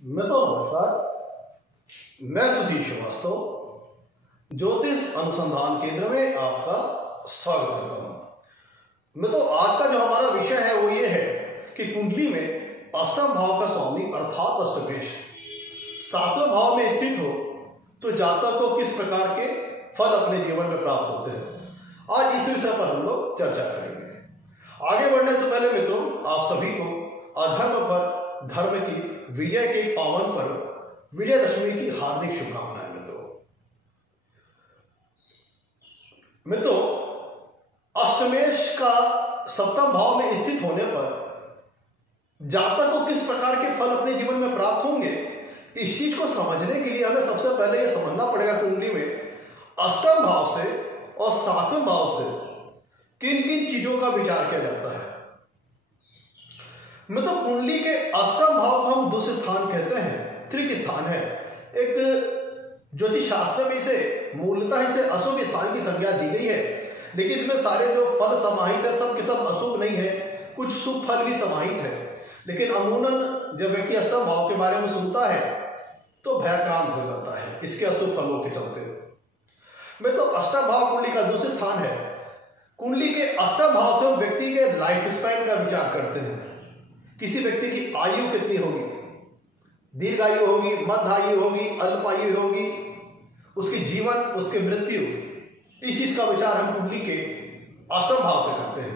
नमस्कार। मैं सुधीर श्रीवास्तव ज्योतिष अनुसंधान केंद्र में आपका स्वागत करता हूं। आज का जो हमारा विषय है वो ये है कि कुंडली में अष्टम भाव का स्वामी अर्थात अष्टमेश 7वें भाव में स्थित हो तो जातक को किस प्रकार के फल अपने जीवन में प्राप्त होते हैं। आज इस विषय पर हम लोग चर्चा करेंगे। आगे बढ़ने से पहले मित्रों, आप सभी को अधर्म पर धर्म की विजय के पावन पर्व विजयदशमी की हार्दिक शुभकामनाएं। मित्रों, अष्टमेश का 7वें भाव में स्थित होने पर जातक को किस प्रकार के फल अपने जीवन में प्राप्त होंगे, इस चीज को समझने के लिए हमें सबसे पहले यह समझना पड़ेगा कुंडली में अष्टम भाव से और 7वें भाव से किन किन चीजों का विचार किया जाता है। कुंडली के अष्टम भाव को हम दूसरे स्थान कहते हैं, त्रिक स्थान है। एक ज्योतिष शास्त्र में इसे मूलतः इसे अशुभ स्थान की संज्ञा दी गई है, लेकिन इसमें सारे जो फल समाहित है सब के सब अशुभ नहीं है, कुछ शुभ फल भी समाहित है। लेकिन अमूमन जब व्यक्ति अष्टम भाव के बारे में सुनता है तो भयक्रांत हो जाता है इसके अशुभ फलों के चलते। अष्टम भाव कुंडली का दूसरा स्थान है। कुंडली के अष्टम भाव से हम व्यक्ति के लाइफ स्पैन का विचार करते हैं। किसी व्यक्ति की आयु कितनी होगी, दीर्घायु होगी, मध्य आयु होगी, अल्पायु होगी, उसकी जीवन, उसकी मृत्यु, इस चीज का विचार हम कुंडली के अष्टम भाव से करते हैं।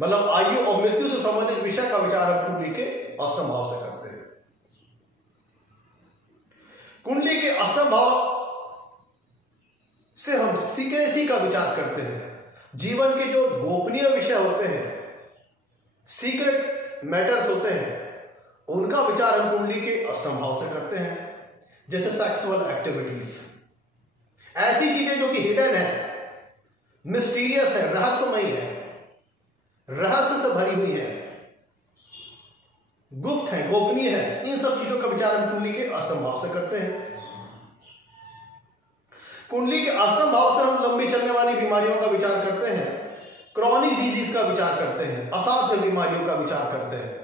मतलब आयु और मृत्यु से संबंधित विषय का विचार हम कुंडली के अष्टम भाव से करते हैं। कुंडली के अष्टम भाव से हम सीक्रेसी का विचार करते हैं। जीवन के जो गोपनीय विषय होते हैं, सीक्रेट मैटर्स होते हैं, उनका विचार हम कुंडली के अष्टम भाव से करते हैं। जैसे सेक्सुअल एक्टिविटीज, ऐसी चीजें जो कि हिडन है, मिस्टीरियस है, रहस्यमयी है, रहस्य से भरी हुई है, गुप्त है, गोपनीय है, इन सब चीजों का विचार हम कुंडली के अष्टम भाव से करते हैं। कुंडली के अष्टम भाव से हम लंबी चलने वाली बीमारियों का विचार करते हैं, क्रॉनिक डिजीज का विचार करते हैं, असाध्य बीमारियों का विचार करते हैं।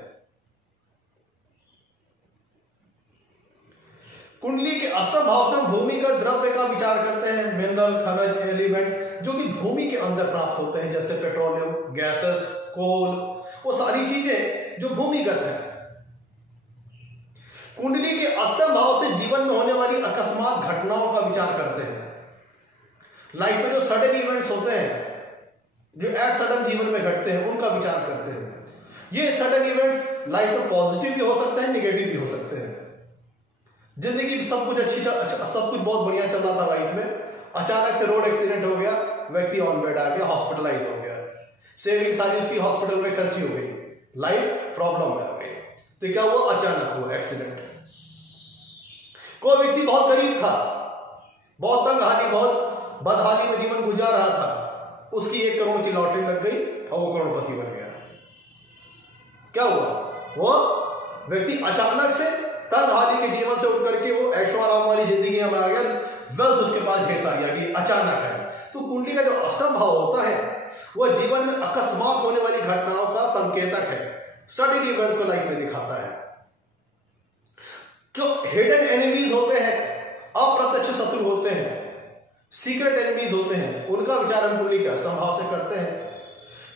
कुंडली के अष्टम भाव से हम भूमिगत द्रव्य का विचार करते हैं, मिनरल, खनिज, एलिमेंट जो कि भूमि के अंदर प्राप्त होते हैं, जैसे पेट्रोलियम, गैसेस, कोल, वो सारी चीजें जो भूमिगत है। कुंडली के अष्टम भाव से जीवन में होने वाली अकस्मात घटनाओं का विचार करते हैं। लाइफ में जो सडन इवेंट्स होते हैं, जो एट सडन जीवन में घटते हैं, उनका विचार करते हैं। ये सडन इवेंट्स लाइफ में पॉजिटिव भी हो सकते हैं, नेगेटिव भी हो सकते हैं। जिंदगी में सब कुछ सब कुछ बहुत बढ़िया चल रहा था लाइफ में, अचानक से रोड एक्सीडेंट हो गया, व्यक्ति ऑन बेड आ गया, हॉस्पिटलाइज हो गया, सेविंग सारी उसकी हॉस्पिटल में खर्ची हो गई, लाइफ प्रॉब्लम में आ गई। तो क्या हुआ? अचानक हुआ एक्सीडेंट। कोई व्यक्ति बहुत गरीब था, बहुत तंगहाली, बहुत बदहाली में जीवन गुजार रहा था, उसकी 1 करोड़ की लॉटरी लग गई और वो करोड़पति बन गया। क्या हुआ? वो व्यक्ति अचानक से तंगहाली के जीवन से उठ करके वो ऐशो आराम वाली जिंदगी में आ गया, वेल्थ उसके पास ढेर सारी आ गई, अचानक है। तो कुंडली का जो अष्टम भाव होता है वह जीवन में अकस्मात होने वाली घटनाओं का संकेतक है, सडन इवेंट्स को लाइफ में दिखाता है। जो हिडन एनिमीज होते हैं, अप्रत्यक्ष शत्रु होते हैं, सीक्रेट एनिमीज होते हैं, उनका विचार हम कुंडली के अष्टम भाव से करते हैं।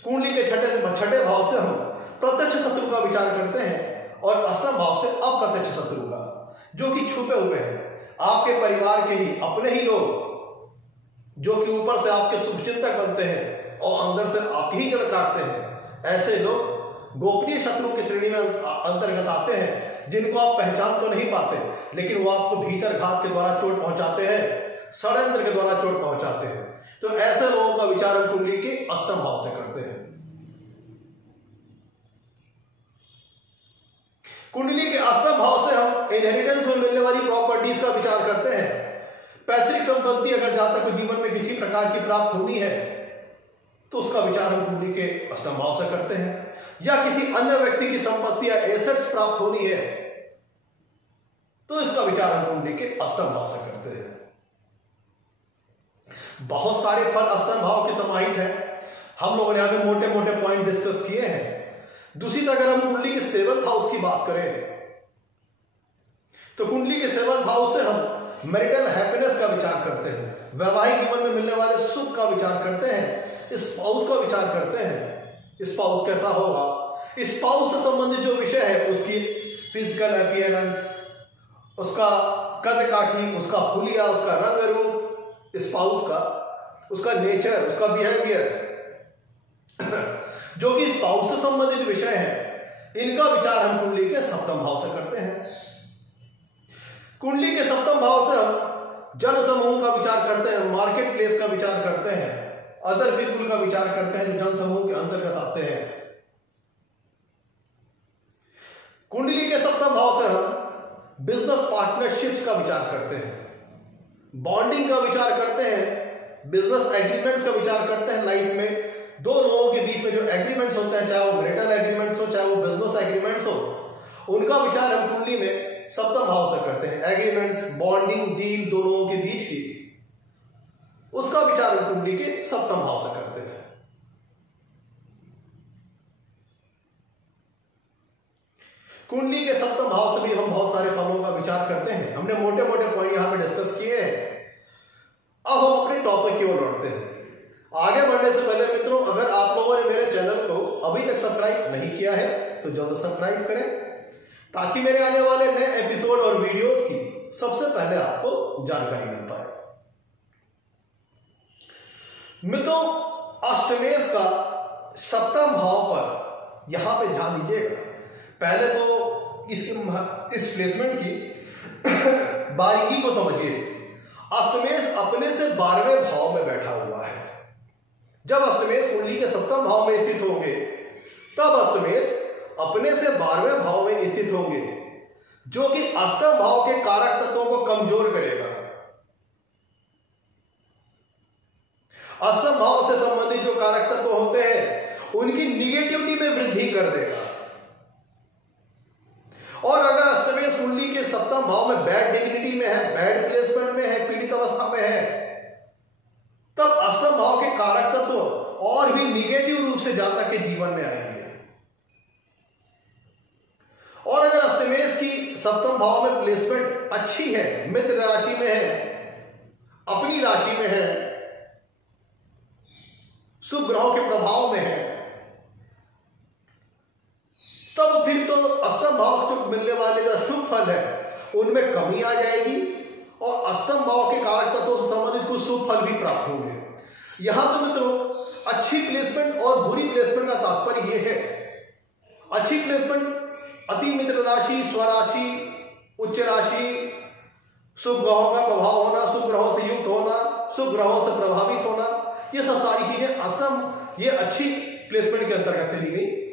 कुंडली के छठे भाव से हम प्रत्यक्ष शत्रु का विचार करते हैं और अष्टम भाव से अप्रत्यक्ष शत्रु का, जो कि छुपे हुए हैं, आपके परिवार के ही अपने ही लोग, जो कि ऊपर से आपके शुभचिंतक बनते हैं और अंदर से आपकी ही जड़ काटते हैं। ऐसे लोग गोपनीय शत्रु की श्रेणी में अंतर्गत आते हैं, जिनको आप पहचान तो नहीं पाते, लेकिन वो आपको भीतर घात के द्वारा चोट पहुंचाते हैं, षड्यंत्र के द्वारा चोट पहुंचाते हैं। तो ऐसे लोगों का विचार हम कुंडली के अष्टम भाव से करते हैं। कुंडली के अष्टम भाव से हम इनहेरिटेंस में मिलने वाली प्रॉपर्टीज का विचार करते हैं। पैतृक संपत्ति अगर जातक को जीवन में किसी प्रकार की प्राप्त होनी है तो उसका विचार हम कुंडली के अष्टम भाव से करते हैं। या किसी अन्य व्यक्ति की संपत्ति या एसेट्स प्राप्त होनी है तो इसका विचार हम कुंडली के अष्टम भाव से करते हैं। बहुत सारे फल अष्टम भाव के समाहित है, हम लोगों ने यहां पे मोटे मोटे पॉइंट डिस्कस किए हैं। दूसरी तरह अगर हम कुंडली के 7th हाउस की बात करें तो कुंडली के 7th हाउस से हम मैरिटल हैप्पीनेस का विचार करते हैं, वैवाहिक जीवन में मिलने वाले सुख का विचार करते हैं, स्पाउस का विचार करते हैं। स्पाउस कैसा होगा, स्पाउस से संबंधित जो विषय है उसकी फिजिकल अपीयरेंस, उसका कद काठी, उसका हुलिया, उसका रंग रूप, स्पाउस का, उसका नेचर, उसका बिहेवियर, जो कि स्पाउस से संबंधित विषय है, इनका विचार हम कुंडली के 7वें भाव से करते हैं। कुंडली के 7वें भाव से हम जन समूह का विचार करते हैं, मार्केट प्लेस का विचार करते हैं, अदर पीपुल का विचार करते हैं जो जन समूह के अंतर्गत आते हैं। कुंडली के 7वें भाव से हम बिजनेस पार्टनरशिप्स का विचार करते हैं, बॉन्डिंग का विचार करते हैं, बिजनेस एग्रीमेंट्स का विचार करते हैं। लाइफ में दो लोगों के बीच में जो एग्रीमेंट्स होते हैं, चाहे वो मैरिटल एग्रीमेंट्स हो, चाहे वो बिजनेस एग्रीमेंट्स हो, उनका विचार हम कुंडली में 7वें भाव से करते हैं। एग्रीमेंट्स, बॉन्डिंग, डील दो लोगों के बीच की, उसका विचार हम कुंडली के 7वें भाव से करते हैं। कुंडली के 7वें भाव से भी हम बहुत सारे फलों का विचार करते हैं। हमने मोटे मोटे पॉइंट यहां पे डिस्कस किए हैं। अब हम अपने टॉपिक की ओर लौटते हैं। आगे बढ़ने से पहले मित्रों, अगर आप लोगों ने मेरे चैनल को अभी तक सब्सक्राइब नहीं किया है तो जल्द सब्सक्राइब करें, ताकि मेरे आने वाले नए एपिसोड और वीडियोस की सबसे पहले आपको जानकारी मिल पाए। मित्रों, अष्टमेश का 7वें भाव पर यहां पे ध्यान दीजिएगा। पहले तो इस प्लेसमेंट की बारीकी को समझिए। अष्टमेश अपने से 12वें भाव में बैठा हुआ है। जब अष्टमेश कुंडली के 7वें भाव में स्थित होंगे, तब अष्टमेश अपने से 12वें भाव में स्थित होंगे, जो कि अष्टम भाव के कारक तत्वों को कमजोर करेगा। अष्टम भाव से संबंधित जो कारक तत्व होते हैं, उनकी निगेटिविटी में वृद्धि कर देगा। और अगर अष्टमेश कुंडली के 7वें भाव में बैड डिग्निटी में है, बैड प्लेसमेंट में है, पीड़ित अवस्था में है, तब अष्टम भाव के कारक तत्व और भी निगेटिव रूप से जातक के जीवन में आएंगे। और अगर अष्टमेश की 7वें भाव में प्लेसमेंट अच्छी है, मित्र राशि में है, अपनी राशि में है, शुभ ग्रहों के प्रभाव में है, तब फिर तो अष्टम भाव को मिलने वाले जो शुभ फल है उनमें कमी आ जाएगी और अष्टम भाव के कारक तत्वों से संबंधित कुछ शुभ फल भी प्राप्त होंगे। यहां तो मित्रों, अच्छी प्लेसमेंट और बुरी प्लेसमेंट का तात्पर्य यह है, अच्छी प्लेसमेंट अति मित्र राशि, स्वराशि, उच्च राशि, शुभ ग्रहों का प्रभाव होना, शुभ ग्रहों से युक्त होना, शुभ ग्रहों से प्रभावित होना, ये सब सारी चीजें अष्टम, ये अच्छी प्लेसमेंट के अंतर्गत ली गई।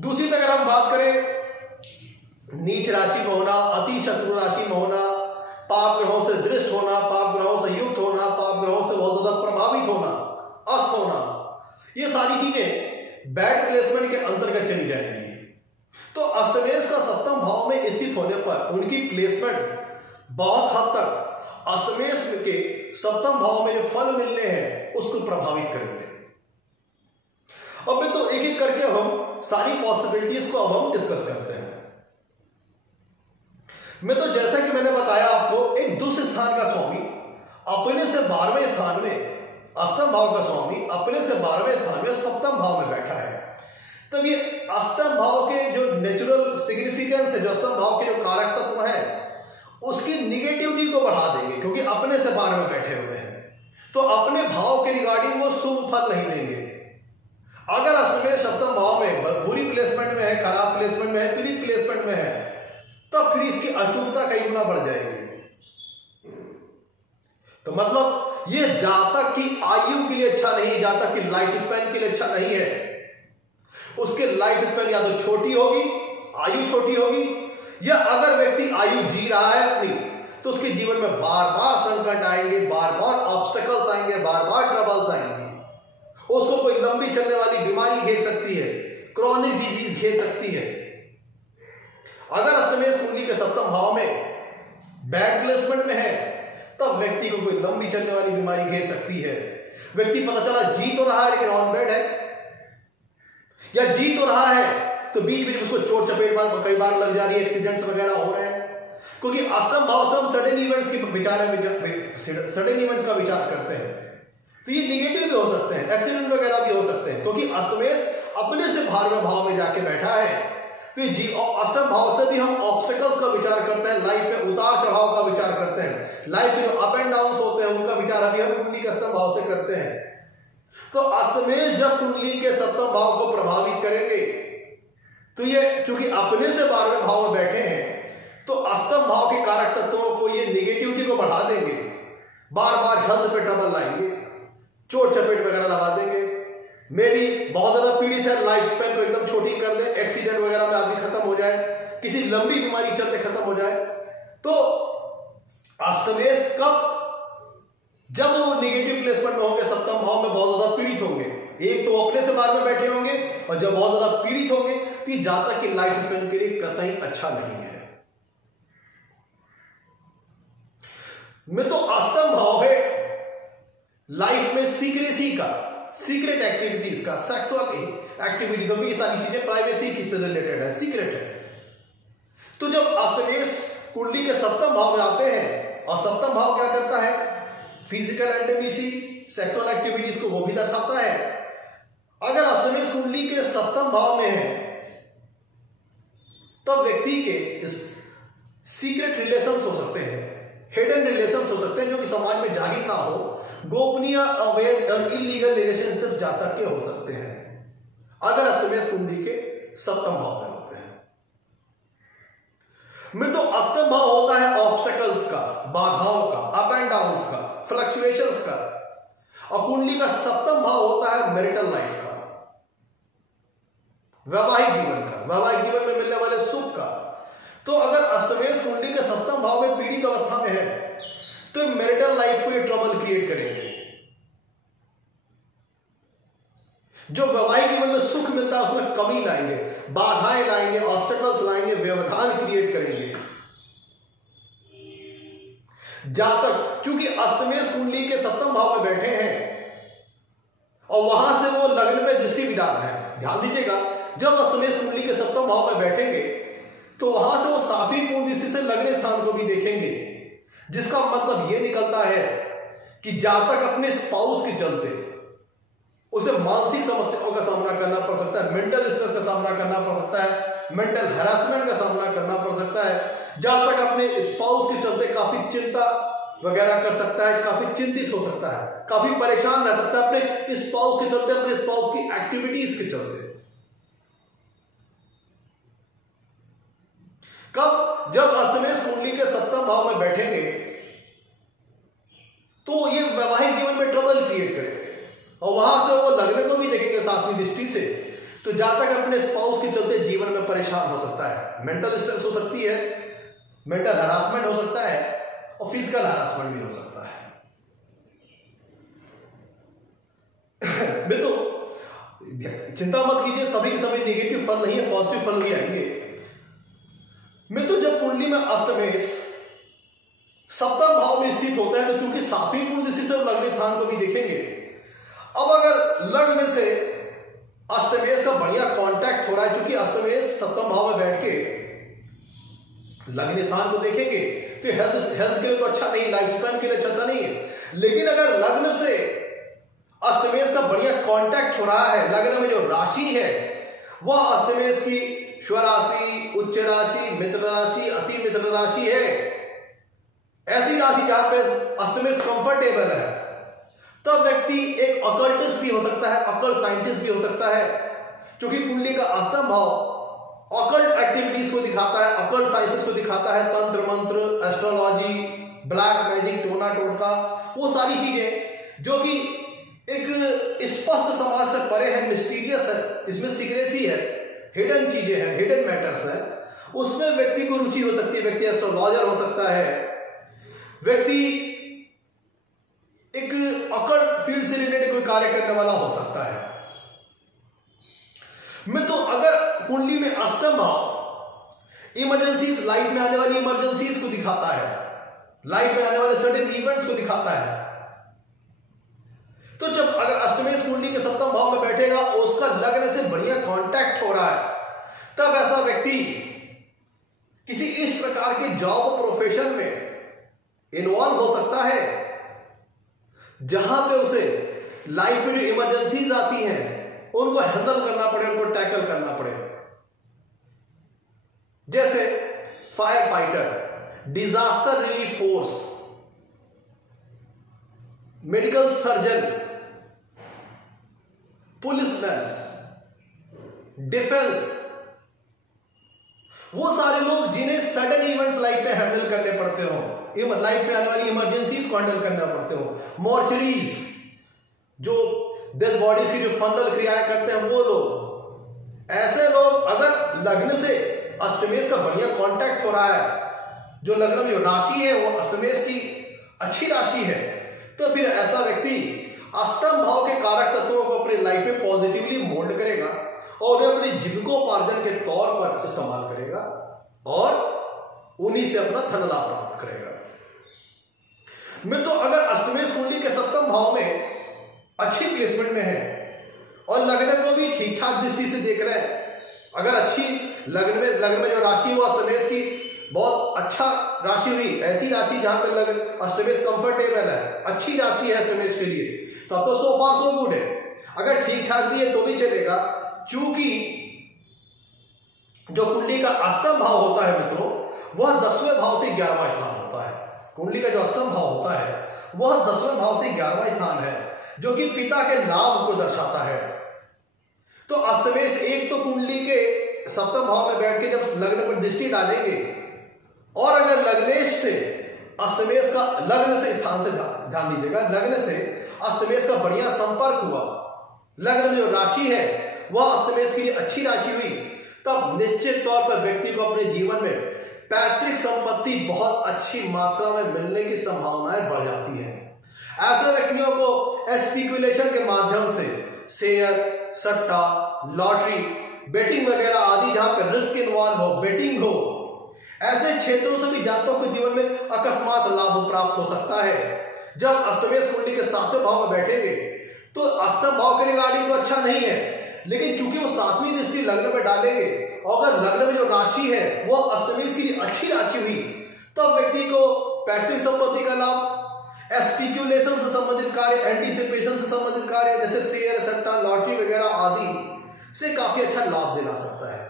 दूसरी तरफ अगर हम बात करें नीच राशि में होना, अति शत्रु राशि में होना, पाप ग्रहों से दृष्ट होना, पाप ग्रहों से युक्त होना, पाप ग्रहों से बहुत ज्यादा प्रभावित होना, अस्त होना, ये सारी चीजें बैड प्लेसमेंट के अंतर्गत चली जाएंगी। तो अष्टमेश का 7वें भाव में स्थित होने पर उनकी प्लेसमेंट बहुत हद तक अष्टमेश के 7वें भाव में जो फल मिलने हैं उसको प्रभावित करेंगे। अब मैं तो एक एक करके हम सारी पॉसिबिलिटीज को अब हम डिस्कस करते हैं। मैं तो जैसा कि मैंने बताया आपको, एक दूसरे स्थान का स्वामी अपने से 12वें स्थान में, अष्टम भाव का स्वामी अपने से 12वें स्थान में 7वें भाव में बैठा है। तब ये अष्टम भाव के जो नेचुरल सिग्निफिकेंस है, जो अष्टम भाव के जो कारक तत्व है, उसकी निगेटिविटी को बढ़ा देंगे, क्योंकि अपने से 12 में बैठे हुए हैं, तो अपने भाव के रिगार्डिंग वो शुभ फल नहीं देंगे। अगर अष्टमेश 7वें भाव में बुरी प्लेसमेंट में है, खराब प्लेसमेंट में है, पीड़ित प्लेसमेंट में है, तब फिर इसकी अशुभता कई गुना बढ़ जाएगी। तो मतलब ये जातक की आयु के लिए अच्छा नहीं, जातक की लाइफ स्पैन के लिए अच्छा नहीं है। उसके लाइफ स्पैन या तो छोटी होगी, आयु छोटी होगी, या अगर व्यक्ति आयु जी रहा है अपनी, तो उसके जीवन में बार बार संकट आएंगे, बार बार ऑब्स्टेकल्स आएंगे, बार बार ट्रबल्स आएंगे। उसको कोई लंबी चलने वाली बीमारी घेर सकती है, क्रॉनिक डिजीज घेर सकती है। अगर अष्टमेश कुंडली के 7वें भाव में बैड प्लेसमेंट में है, तब व्यक्ति को कोई लंबी चलने वाली बीमारी घेर सकती है। व्यक्ति पता चला जी तो रहा है लेकिन ऑन बेड है, या जी तो रहा है तो बीच बीच में उसको चोट चपेट कई बार लग जा रही है, एक्सीडेंट्स वगैरह हो रहे हैं, क्योंकि अष्टम भाव से हम सडन इवेंट्स का विचार करते हैं, तो ये निगेटिव भी हो सकते हैं, एक्सीडेंट वगैरह भी हो सकते हैं, क्योंकि अष्टमेश अपने से 12वें भाव में जाके बैठा है। तो ये अष्टम भाव से भी हम ऑब्स्टेकल्स का विचार करते हैं, लाइफ में उतार चढ़ाव का विचार करते हैं, लाइफ में जो अप एंड डाउन होते हैं उनका विचार अभी हम कुंडली के अष्टम भाव से करते हैं। तो अष्टमेश जब कुंडली के सप्तम भाव को प्रभावित करेंगे, तो ये चूंकि अपने से 12वें भाव में बैठे हैं, तो अष्टम भाव के कारक तत्वों को ये नेगेटिविटी को बढ़ा देंगे, बार बार हेल्थ पे ट्रबल लाएंगे, चोट चपेट वगैरह लगा देंगे, मे भी बहुत ज्यादा पीड़ित है, लाइफ स्पैन को एकदम छोटी कर दे, एक्सीडेंट वगैरह में आदमी खत्म हो जाए, किसी लंबी बीमारी चलते खत्म हो जाए। तो अष्टमेश कब, जब वो निगेटिव प्लेसमेंट में होंगे, सप्तम भाव में बहुत ज्यादा पीड़ित होंगे, एक तो अपने से बाद में बैठे होंगे, और जब बहुत ज्यादा पीड़ित होंगे तो ये जातक की लाइफ स्पैन के लिए कतई अच्छा नहीं है। मैं तो अष्टम भाव है लाइफ में सीक्रेसी का, सीक्रेट एक्टिविटीज का, सेक्सुअल एक्टिविटी, क्योंकि ये सारी चीजें प्राइवेसी से रिलेटेड है, सीक्रेट है। तो जब अष्टमेश कुंडली के सप्तम भाव में आते हैं, और सप्तम भाव क्या करता है, फिजिकल इंटीमेसी, सेक्सुअल एक्टिविटीज को वो भी दर्शाता है। अगर अष्टमेश कुंडली के सप्तम भाव में है, तब व्यक्ति के सीक्रेट रिलेशंस हो सकते हैं, हिडन रिलेशंस हो सकते हैं, जो कि समाज में जाहिर ना हो, गोपनीय, अवैध और इलीगल रिलेशनशिप जातक के हो सकते हैं, अगर अष्टमेश कुंडली के सप्तम भाव में होते हैं। में तो अष्टम भाव होता है ऑब्स्टेकल्स का, बाधाओं का, अप एंड डाउन्स का, फ्लक्चुएशंस का, और कुंडली का सप्तम भाव होता है मैरिटल लाइफ का, वैवाहिक जीवन का, वैवाहिक जीवन में मिलने वाले सुख का। तो अगर अष्टमेश कुंडली के सप्तम भाव में पीड़ित अवस्था में है, तो मैरिटल लाइफ को ये ट्रबल क्रिएट करेंगे। जो वैवाहिक जीवन में सुख मिलता है उसमें कमी लाएंगे, बाधाएं लाएंगे, ऑब्स्टेकल्स लाएंगे, व्यवधान क्रिएट करेंगे। जातक क्योंकि अष्टमेश कुंडली के सप्तम भाव में बैठे हैं, और वहां से वो लग्न में दृष्टि भी डाल रहे हैं। ध्यान दीजिएगा, जब अष्टमेश कुंडली के सप्तम भाव में बैठेंगे, तो वहां से वो सातवीं पूर्ण दृष्टि से लग्न स्थान को भी देखेंगे, जिसका मतलब ये निकलता है कि जातक अपने स्पाउस के चलते उसे मानसिक समस्याओं का सामना करना पड़ सकता है, मेंटल स्ट्रेस का सामना करना पड़ सकता है, मेंटल हैरेसमेंट का सामना करना पड़ सकता है। जातक अपने स्पाउस के चलते काफी चिंता वगैरह कर सकता है, काफी चिंतित हो सकता है, काफी परेशान रह सकता है अपने स्पाउस के चलते, अपने स्पाउस की एक्टिविटीज के चलते। कब, जब अष्टमेश कुंडली के सप्तम भाव में बैठेंगे, तो ये वैवाहिक जीवन में ट्रबल क्रिएट करेंगे, और वहां से वो लग्न को भी देखेंगे सातवीं दृष्टि से, तो जातक अपने स्पाउस के चलते जीवन में परेशान हो सकता है, मेंटल स्ट्रेस हो सकती है, मेंटल हरासमेंट हो सकता है, और फिजिकल हरासमेंट भी हो सकता है। तो चिंता मत कीजिए, सभी के सभी नेगेटिव फल नहीं है, पॉजिटिव फल भी आएंगे। मैं तो जब कुंडली में अष्टमेश सप्तम भाव में स्थित होता है, तो चूंकि सातवीं पूर्ण दृष्टि से लग्न स्थान को भी देखेंगे। अब अगर लग्न से अष्टमेश का बढ़िया कांटेक्ट हो रहा है, क्योंकि अष्टमेश सप्तम भाव में बैठ के लग्न स्थान को देखेंगे, तो हेल्थ के लिए तो अच्छा नहीं, लाइफ स्पैन के लिए अच्छा नहीं है। लेकिन अगर लग्न से अष्टमेश का बढ़िया कांटेक्ट हो रहा है, लग्न में जो राशि है वह अष्टमेश की स्वराशि, उच्च राशि, मित्र राशि, अति मित्र राशि है, ऐसी राशि जहां पे अष्टमेश कंफर्टेबल है, तब व्यक्ति एक अकल्टिस्ट भी हो सकता है, अकल्ट साइंटिस्ट भी हो सकता है, क्योंकि कुंडली का अष्टम भाव अकल्ट एक्टिविटीज को दिखाता है, अकल्ट साइंसेस को दिखाता है, तंत्र मंत्र, एस्ट्रोलॉजी, ब्लैक मैजिक, टोना टोटका, वो सारी चीजें जो कि एक स्पष्ट समाज से परे है, मिस्टीरियस है, इसमें सीक्रेसी है, हिडन चीजें हैं, हिडन मैटर्स हैं, उसमें व्यक्ति को रुचि हो सकती है। व्यक्ति एस्ट्रोलॉजर हो सकता है, व्यक्ति एक अकल्ट फील्ड से रिलेटेड कोई कार्य करने वाला हो सकता है। मैं तो अगर कुंडली में अष्टम भाव इमरजेंसीज, लाइफ में आने वाली इमरजेंसीज को दिखाता है, लाइफ में आने वाले सडन इवेंट्स को दिखाता है, तो जब अगर अष्टमेश कुंडली के सप्तम भाव में बैठेगा और उसका लग्न से बढ़िया कांटेक्ट हो रहा है, तब ऐसा व्यक्ति किसी इस प्रकार के जॉब सिचुएशन में इन्वॉल्व हो सकता है जहां पे उसे लाइफ में जो इमरजेंसीज आती हैं उनको हैंडल करना पड़े, उनको टैकल करना पड़े। जैसे fire fighter, disaster relief force, medical surgeon, policeman, defence, वो सारे लोग जिन्हें सडन इवेंट्स लाइफ में हैंडल करने पड़ते हो, लाइफ में आने वाली इमरजेंसीज को हैंडल करना पड़ते हो। मॉर्चरीज, जो डेड बॉडीज की जो फंडल क्रियाएं करते हैं वो लोग, ऐसे लोग अगर लग्न से अष्टमेश का बढ़िया कांटेक्ट हो रहा है, जो लग्न में जो राशि है वो अष्टमेश की अच्छी राशि है, तो फिर ऐसा व्यक्ति अष्टम भाव के कारक तत्वों को अपनी लाइफ में पॉजिटिवली मोल्ड करेगा और उन्हें अपनी जीविकोपार्जन के तौर पर इस्तेमाल करेगा और उन्हीं से अपना धन लाभ प्राप्त करेगा। मित्रों, अगर अष्टमेश कुंडली के सप्तम भाव में अच्छी प्लेसमेंट में है और लग्न को भी ठीक ठाक दृष्टि से देख रहे हैं, अगर अच्छी लग्न में जो राशि वो अष्टमेश की बहुत अच्छा राशि हुई, ऐसी राशि जहां पे लग्न अष्टमेश कंफर्टेबल है, अच्छी राशि है अष्टमेश के लिए, तब तो सो फार सो गुड है। अगर ठीक ठाक भी है तो भी चलेगा, चूंकि जो कुंडली का अष्टम भाव होता है मित्रों, वह 10वें भाव से 11वां स्थान होता है। कुंडली का जो अष्टम भाव होता है वह 10वें भाव से 11वां स्थान है, जो कि पिता के लाभ को दर्शाता है। तो अष्टमेश एक तो कुंडली के सप्तम भाव में बैठ के जब लग्न पर दृष्टि डालेंगे और अगर लग्नेश से अष्टमेश का, लग्न से स्थान से ध्यान दीजिएगा, लग्न से अष्टमेश का बढ़िया संपर्क हुआ, लग्न में जो राशि है वह अष्टमेश के लिए अच्छी राशि हुई, तब निश्चित तौर पर व्यक्ति को अपने जीवन में पैतृक संपत्ति बहुत अच्छी मात्रा में मिलने की संभावनाएं बढ़ जाती है। ऐसे व्यक्तियों को स्पेकुलेशन के माध्यम से शेयर, सट्टा, लॉटरी, बेटिंग वगैरह आदि जहां पर रिस्क इन्वॉल्व हो, बेटिंग हो, ऐसे क्षेत्रों से भी जातकों के जीवन में अकस्मात लाभ प्राप्त हो सकता है। जब अष्टमेश कुंडली के 7वें भाव में बैठेंगे तो अष्टम भाव के रिगार्डिंग तो अच्छा नहीं है, लेकिन चूंकि वो 7वीं दृष्टि लग्न में डालेंगे और अगर लग्न में जो राशि है वो अष्टमेश की अच्छी राशि हुई, तब व्यक्ति को पैतृक संपत्ति का लाभ, स्पेक्युलेशन से संबंधित कार्य, एंटीसिपेशन से संबंधित कार्य जैसे शेयर, सट्टा, लॉटरी वगैरह आदि से काफी अच्छा लाभ दिला सकता है।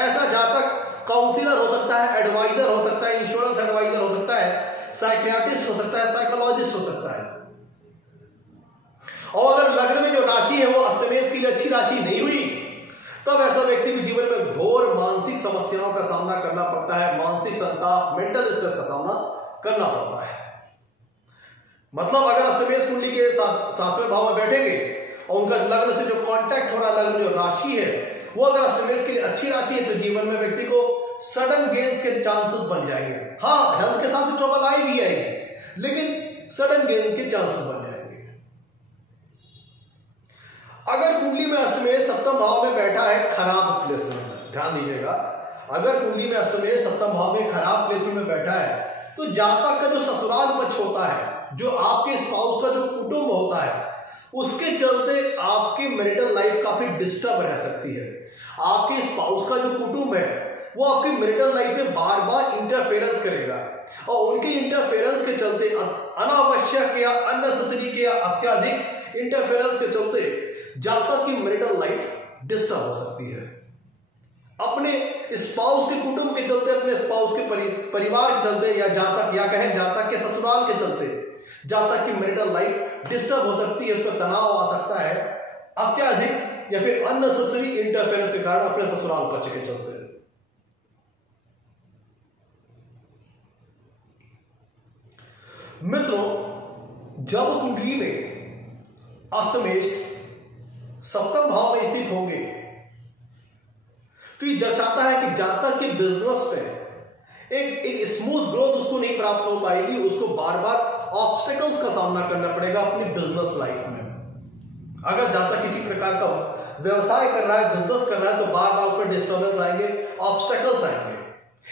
ऐसा जातक काउंसलर हो सकता है, एडवाइजर हो सकता है, इंश्योरेंस एडवाइजर हो सकता है, साइकियाट्रिस्ट हो सकता है, साइकोलॉजिस्ट हो सकता है। और अगर लग्न में जो राशि है वो अष्टमेश के लिए अच्छी राशि नहीं हुई, तब ऐसा व्यक्ति को जीवन में घोर मानसिक समस्याओं का सामना करना पड़ता है, मानसिक संताप, मेंटल स्ट्रेस का सामना करना पड़ता है। मतलब अगर अष्टमेश कुंडली के 7वें भाव में बैठेंगे और उनका लग्न से जो कांटेक्ट हो रहा है, लग्न में जो राशि है वो अगर अष्टमेश के लिए अच्छी राशि है, तो जीवन में व्यक्ति को सडन गेन्स के चांसेस बन जाएंगे। हाँ, हेल्थ के साथ ट्रबल आई भी आएगी, लेकिन सडन गेन के चांसेस बन जाएंगे। अगर कुंडली में अष्टमेश 7वें भाव में बैठा है खराब प्लेसमेंट, ध्यान दीजिएगा, अगर कुंडली में अष्टमेश 7वें भाव में खराब प्लेसमेंट में बैठा है, तो जातक का जो ससुराल पक्ष होता है, जो आपके स्पाउस का जो कुटुंब होता है, उसके चलते आपकी मैरिटल लाइफ काफी डिस्टर्ब रह सकती है। आपके स्पाउस का जो कुटुंब है वो आपकी मैरिटल लाइफ में बार बार इंटरफेरेंस करेगा और उनके इंटरफेरेंस के चलते, अनावश्यक या अननेसेसरी के या अत्यधिक इंटरफेरेंस के चलते जातक की मैरिटल लाइफ डिस्टर्ब हो सकती है। अपने स्पाउस के कुटुंब के चलते, अपने स्पाउस के परिवार के चलते, या जातक के ससुराल के चलते जातक की मैरिटल लाइफ डिस्टर्ब हो सकती है, उस पर तनाव आ सकता है, अत्यधिक या फिर अननेसेसरी इंटरफेरेंस के कारण अपने ससुराल पक्ष के चलते। मित्रों, जब कुंडली में अष्टमेश 7वें भाव में स्थित होंगे तो ये दर्शाता है कि जातक के बिजनेस पे एक स्मूथ ग्रोथ उसको नहीं प्राप्त हो पाएगी, उसको बार बार ऑब्स्टेकल्स का सामना करना पड़ेगा अपनी बिजनेस लाइफ में। अगर जातक किसी प्रकार का व्यवसाय कर रहा है, बिजनेस कर रहा है, तो बार बार उस पर डिस्टर्बेंस आएंगे, ऑब्स्टेकल्स आएंगे,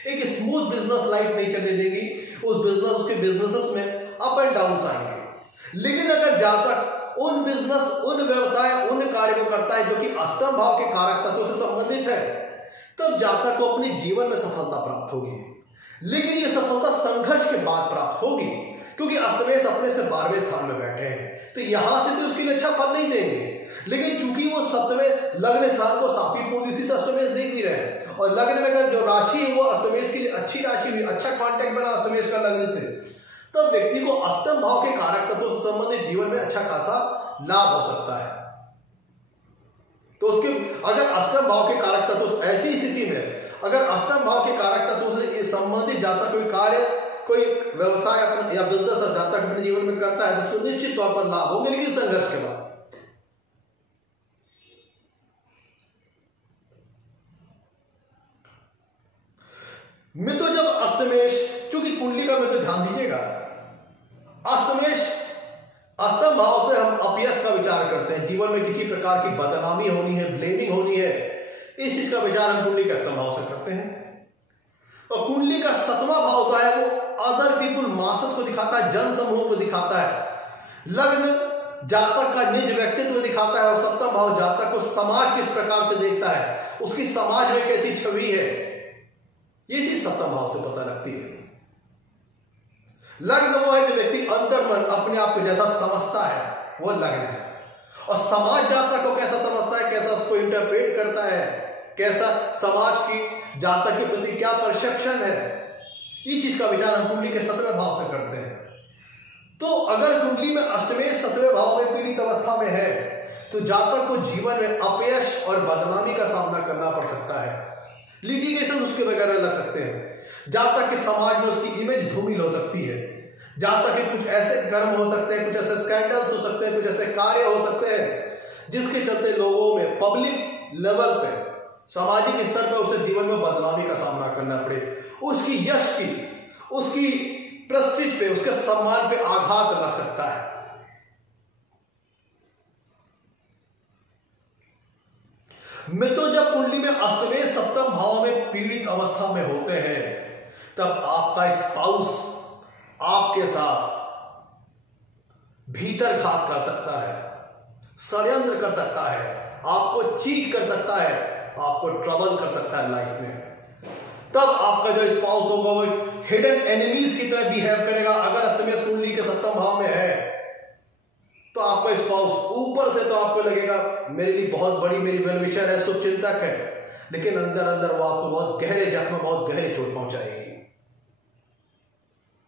एक स्मूथ बिजनेस लाइफ नहीं चलने देगी उसके बिजनेसेस में अप एंड डाउन आएंगे। लेकिन अगर जातक उन बिजनेस, उन व्यवसाय, उन कार्य को करता है जो कि अष्टम भाव के कारक तत्वों से संबंधित है, तब जातक को अपने जीवन में सफलता प्राप्त होगी। लेकिन यह सफलता संघर्ष के बाद प्राप्त होगी, क्योंकि अष्टमेश अपने से 12वें स्थान में बैठे हैं, तो यहां से तो उसके लिए अच्छा फल नहीं देंगे। लेकिन चूंकि वो 7वें लग्न स्थान को साफी पूर्व से अष्टमेश देख भी रहे हैं, और लग्न में अगर जो राशि है वो अष्टमेश के लिए अच्छी राशि हुई, अच्छा कांटेक्ट बना अष्टमेश का लग्न से, तब व्यक्ति को अष्टम भाव के कारक तत्वों से संबंधित जीवन में अच्छा खासा लाभ हो सकता है। तो उसके अगर अष्टम भाव के कारक तत्व, ऐसी स्थिति में अगर अष्टम भाव के कारक तत्वों से संबंधित जातक कोई कार्य, कोई व्यवसाय या बिजनेस जातक अपने जीवन में करता है, तो उसको निश्चित तौर पर लाभ होंगे, लेकिन संघर्ष के बाद। मित्रों, जब अष्टमेश, क्योंकि कुंडली का मित्र ध्यान दीजिएगा, अष्टमेश अष्टम भाव से हम अपयश का विचार करते हैं, जीवन में किसी प्रकार की बदनामी होनी है, ब्लेमिंग होनी है, इस चीज का विचार हम कुंडली के अष्टम भाव से करते हैं। और कुंडली का 7वां भाव होता है वो अदर पीपुल मासेस को दिखाता है, जन समूह को दिखाता है। लग्न जातक का निज व्यक्तित्व दिखाता है, और 7वां भाव जातक को समाज किस प्रकार से देखता है, उसकी समाज में कैसी छवि है, ये चीज 7वां भाव से पता लगती है। लग्न वो है जो व्यक्ति अंतर्मन अपने आप को जैसा समझता है, वो लग्न है। और समाज जातक को कैसा समझता है, कैसा उसको इंटरप्रेट करता है, कैसा समाज की जातक के प्रति क्या परसेप्शन है, ये चीज का विचार हम कुंडली के 7वें भाव से करते हैं। तो अगर कुंडली में अष्टमेश 7वें भाव में पीड़ित अवस्था में है, तो जातक को जीवन में अपयश और बदनामी का सामना करना पड़ सकता है, लिटिगेशन उसके वगैरह लग सकते हैं, जातक के समाज में उसकी इमेज धूमिल हो सकती है, जातक के कुछ ऐसे कर्म हो सकते हैं, कुछ ऐसे स्कैंडल्स हो सकते हैं, कुछ ऐसे कार्य हो सकते हैं जिसके चलते लोगों में पब्लिक लेवल पे, सामाजिक स्तर पर उसे जीवन में बदनामी का सामना करना पड़े, उसकी यश की, उसकी प्रेस्टीज पे, उसके सम्मान पे आघात लग सकता है। मित्रों, जब कुंडली में अष्टमेश 7वें भाव में पीड़ित अवस्था में होते हैं, तब आपका स्पाउस आपके साथ भीतर घात कर सकता है, षड्यंत्र कर सकता है, आपको चीट कर सकता है, आपको ट्रबल कर सकता है लाइफ में। तब आपका जो स्पाउस होगा वो हिडन एनिमीज की तरह बिहेव करेगा। अगर अष्टमेश कुंडली के 7वें भाव में है, तो आपका स्पाउस ऊपर से तो आपको लगेगा मेरे लिए बहुत बड़ी, मेरी वेलविशर है, शुभचिंतक है, लेकिन अंदर अंदर वो आपको बहुत गहरे जख्म, बहुत गहरे चोट पहुंचाएगी।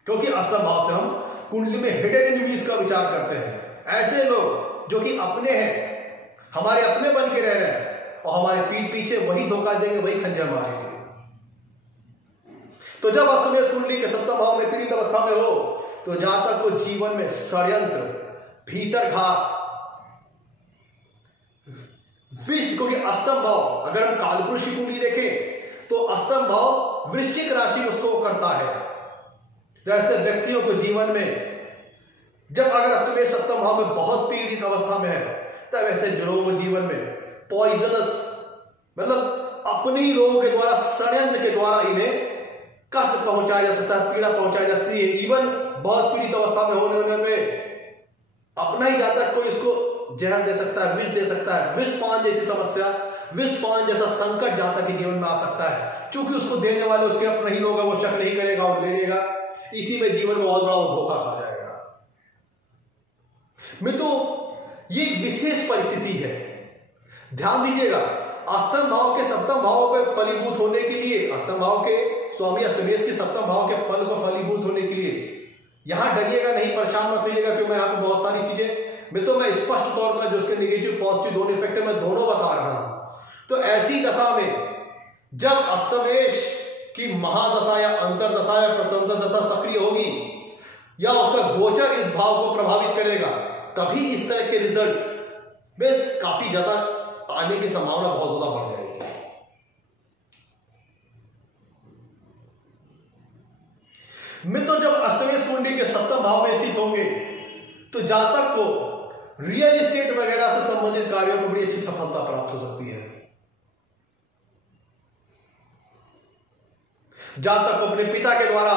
क्योंकि अष्टम भाव से हम कुंडली में हिडन एनिमीज का विचार करते हैं, ऐसे लोग जो कि अपने हैं, हमारे अपने बन के रह रहे हैं, और हमारे पीठ पीछे वही धोखा देंगे, वही खंजर मारेंगे। तो जब अष्टमेश कुंडली के 7वें भाव में पीड़ित अवस्था में हो, तो जातक को जीवन में षड्यंत्र, भीतर घात, विष, क्योंकि अष्टम भाव, अगर हम कालपुरुष की कुंडली देखें तो अष्टम भाव वृश्चिक राशि को शो करता है। तो ऐसे व्यक्तियों को जीवन में, जब अगर अष्टमेश 7वें भाव में बहुत पीड़ित अवस्था में है, तब ऐसे लोगों को जीवन में पॉइजनस, मतलब अपने ही लोगों के द्वारा, षड्यंत्र के द्वारा इन्हें कष्ट पहुंचाया जा सकता है, पीड़ा पहुंचाई जा सकती है। इवन बहुत पीड़ित अवस्था में होने पे अपना ही जातक कोई इसको जहर दे सकता है, विष दे सकता है, विषपान जैसी समस्या, विषपान जैसा संकट जातक के जीवन में आ सकता है। चूंकि उसको देने वाले उसके अपने ही लोग, वो शक नहीं करेगा और ले लेगा, इसी में जीवन में बहुत बड़ा वो धोखा खा जाएगा। मित्रों, ये एक विशेष परिस्थिति है, ध्यान दीजिएगा। अष्टम भाव के 7वें भाव पे फलीभूत होने के लिए, अष्टम भाव के स्वामी अष्टमेश के 7वें भाव के फल को फलीभूत होने के लिए, यहां डरिएगा नहीं, परेशान मत होइएगा, क्योंकि मैं यहाँ पे बहुत सारी चीजें, मैं स्पष्ट तौर पर जो उसके नेगेटिव पॉजिटिव दोनों इफेक्ट है, मैं दोनों बता रहा हूं। तो ऐसी दशा में जब अष्टमेश की महादशा या अंतरदशा या प्रतंत्र दशा सक्रिय होगी, या उसका गोचर इस भाव को प्रभावित करेगा, तभी इस तरह के रिजल्ट में काफी ज्यादा आने की संभावना बहुत ज्यादा बढ़ जाएगी। मित्रों, जब अष्टमेश कुंडली के 7वें भाव में स्थित होंगे, तो जातक को रियल एस्टेट वगैरह से संबंधित कार्यों को बड़ी अच्छी सफलता प्राप्त हो सकती है। जातक को अपने पिता के द्वारा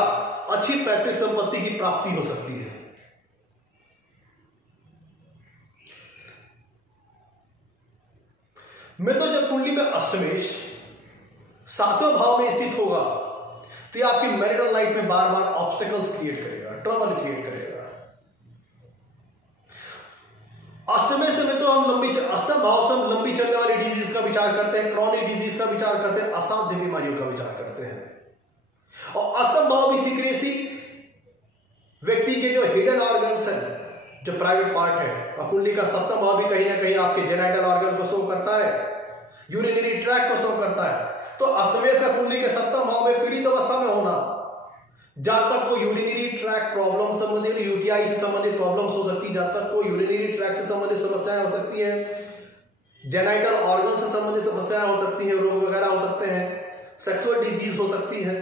अच्छी पैतृक संपत्ति की प्राप्ति हो सकती है। मित्रों, जब कुंडली में अष्टमेश सातवें भाव में स्थित होगा तो ये आपकी मैरिटल लाइफ में बार बार ऑब्स्टेकल्स क्रिएट करेगा, ट्रबल क्रिएट करेगा। अष्टमें से मित्रों हम अष्टम भाव से हम लंबी चलने वाली डिजीज का विचार करते हैं, क्रॉनिक डिजीज का विचार करते हैं, असाध्य बीमारियों का विचार करते हैं। और अष्टम भाव भी सीक्रेसी व्यक्ति के जो हिडन ऑर्गन्स है, जो प्राइवेट पार्ट है, और कुंडली का सप्तम भाव भी कहीं ना कहीं आपके जेनाइटल ऑर्गन को शो करता है, यूरिनरी ट्रैक्ट को शो करता है। तो अष्टमेश का कुंडली के सप्तम भाव में पीड़ित अवस्था में होना, जहां तक कोई यूरिनरी ट्रैक्ट प्रॉब्लम संबंधित, यूटीआई से संबंधित प्रॉब्लम्स हो सकती है, जहां तक कोई यूरिनरी ट्रैक्ट से संबंधित समस्याएं हो सकती है, जेनाइटल ऑर्गन से संबंधित समस्याएं हो सकती हैं, रोग वगैरह हो सकते हैं, सेक्सुअल डिजीज हो सकती है,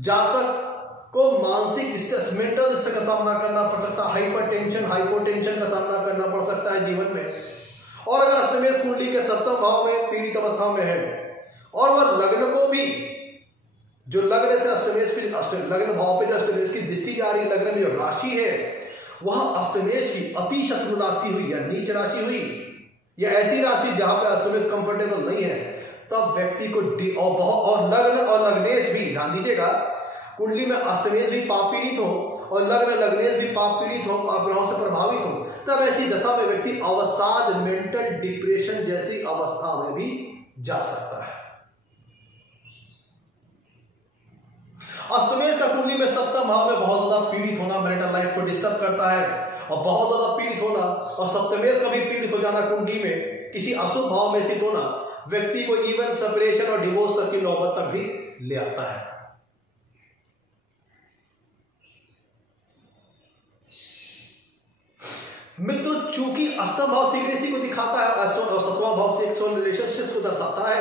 जहां तक को मानसिक स्ट्रेस, मेंटल स्ट्रेस का सामना करना पड़ सकता है, हाइपरटेंशन, हाइपोटेंशन का सामना करना पड़ सकता है जीवन में। और अगर अष्टमेश कुंडली के सप्तम भाव में पीड़ित अवस्था में है और वह लग्न को भी, जो लग्न से अष्टमेश की लग्न भाव पे जो अष्टमेश की दृष्टि जा रही, लग्न में जो राशि है वह अष्टमेश की अति शत्रु राशि हुई या नीच राशि हुई, या ऐसी राशि जहां पे अष्टमेश कंफर्टेबल नहीं है, तब व्यक्ति को और लग्न और लग्नेश भी, ध्यान दीजिएगा, कुंडली में अष्टमेश भी पाप पीड़ित हो और लग्न लग्नेश भी पाप पीड़ित हो, पाप ग्रहों से प्रभावित हो, तब ऐसी दशा में व्यक्ति अवसाद, मेंटल डिप्रेशन जैसी अवस्था में भी जा सकता है। अष्टमेश का कुंडली में सप्तम भाव में बहुत ज्यादा पीड़ित होना मैरिटल लाइफ को डिस्टर्ब करता है, और बहुत ज्यादा पीड़ित होना और सप्तमेश का भी पीड़ित हो जाना कुंडली में किसी अशुभ भाव में स्थित होना व्यक्ति को इवन सेपरेशन और डिवोर्स तक की नौबत तक भी ले आता है। मित्रों, चूंकि अष्टम भाव सीक्रेसी को दिखाता है और सप्तम भाव सेक्सुअल रिलेशनशिप को दर्शाता है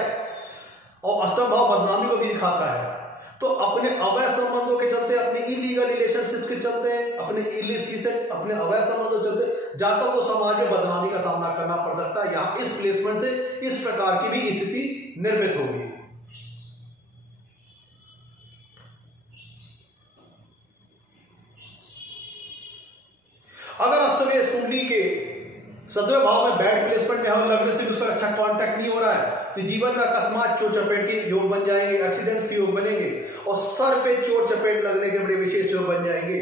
और अष्टम भाव बदनामी को भी दिखाता है, तो अपने अवैध संबंधों के चलते, अपने इलीगल रिलेशनशिप के चलते, अपने इलिसिट, अपने अवैध संबंधों के चलते जातक को समाज में बदनामी का सामना करना पड़ सकता है। यहां इस प्लेसमेंट से इस प्रकार की भी स्थिति निर्मित होगी। अगर अष्टमेश कुंडली के सत्रहवें भाव में बैड प्लेसमेंट में हो, लग्न से उसका अच्छा कांटेक्ट नहीं हो रहा है, तो जीवन में अकस्मात चोट चपेट के योग बन जाएंगे, एक्सीडेंट्स के योग बनेंगे और सर पे चोट चपेट लगने के बड़े विशेष योग बन जाएंगे,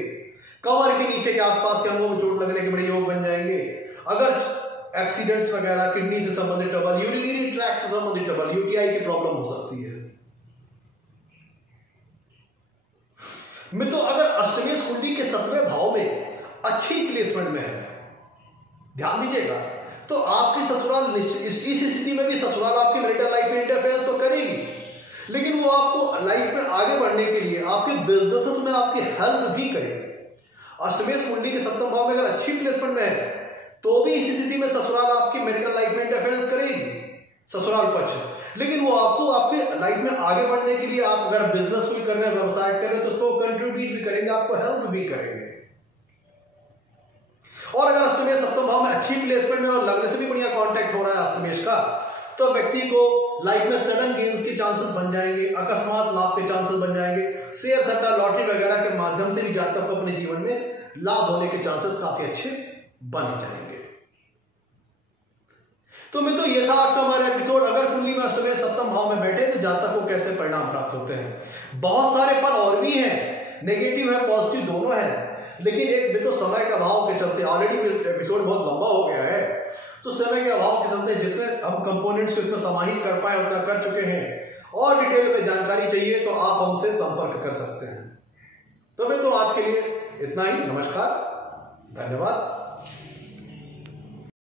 कमर के नीचे के आसपास के अंगों में चोट लगने के बड़े योग बन जाएंगे। अगर एक्सीडेंट्स वगैरह, किडनी से संबंधित ट्रबल, यूरिनरी ट्रैक्ट से संबंधित ट्रबल, यूटीआई की प्रॉब्लम हो सकती है। मित्रों, अगर अष्टमेश कुंडली के सत्रहवें भाव में अच्छी प्लेसमेंट में है, ध्यान दीजिएगा, तो आपकी ससुराल इस स्थिति में भी ससुराल आपकी मैरिटल लाइफ में इंटरफेरेंस तो करेगी, लेकिन वो आपको लाइफ में आगे बढ़ने के लिए आपके बिजनेसेस में आपकी हेल्प भी करेगी। अष्टमेश कुंडली के सप्तम भाव में अगर अच्छी प्लेसमेंट में है तो भी इस स्थिति में ससुराल आपकी मैरिटल लाइफ में इंटरफेरेंस करेगी, ससुराल पक्ष, लेकिन वो आपको आपके लाइफ में आगे बढ़ने के लिए, आप अगर बिजनेस कोई कर रहे हैं, व्यवसाय कर रहे हैं, तो उसको कंट्रीब्यूट भी करेंगे, आपको हेल्प भी करेंगे। और अगर अष्टमेश सप्तम भाव में अच्छी प्लेसमेंट में और लग्न से भी बढ़िया कांटेक्ट हो रहा है अष्टमेश का, तो व्यक्ति को लाइफ में सडन गेन्स के चांसेस बन जाएंगे, अकस्मात लाभ के चांसेस बन जाएंगे, शेयर सट्टा, लॉटरी वगैरह के माध्यम से भी जातक को अपने जीवन में लाभ होने के चांसेस काफी अच्छे बन जाएंगे। तो मित्रों, ये था आज का हमारा एपिसोड। अगर कुंडली में अष्टमेश सप्तम भाव में बैठे तो जातक को कैसे परिणाम प्राप्त होते हैं। बहुत सारे फल और भी हैं, नेगेटिव है, पॉजिटिव दोनों है, लेकिन एक भी तो समय के अभाव के चलते, ऑलरेडी एपिसोड बहुत लंबा हो गया है, तो समय के अभाव के चलते जितने हम कंपोनेंट्स को इसमें समाहित कर पाए उतना कर चुके हैं। और डिटेल में जानकारी चाहिए तो आप हमसे संपर्क कर सकते हैं। तो मैं तो आज के लिए इतना ही। नमस्कार, धन्यवाद।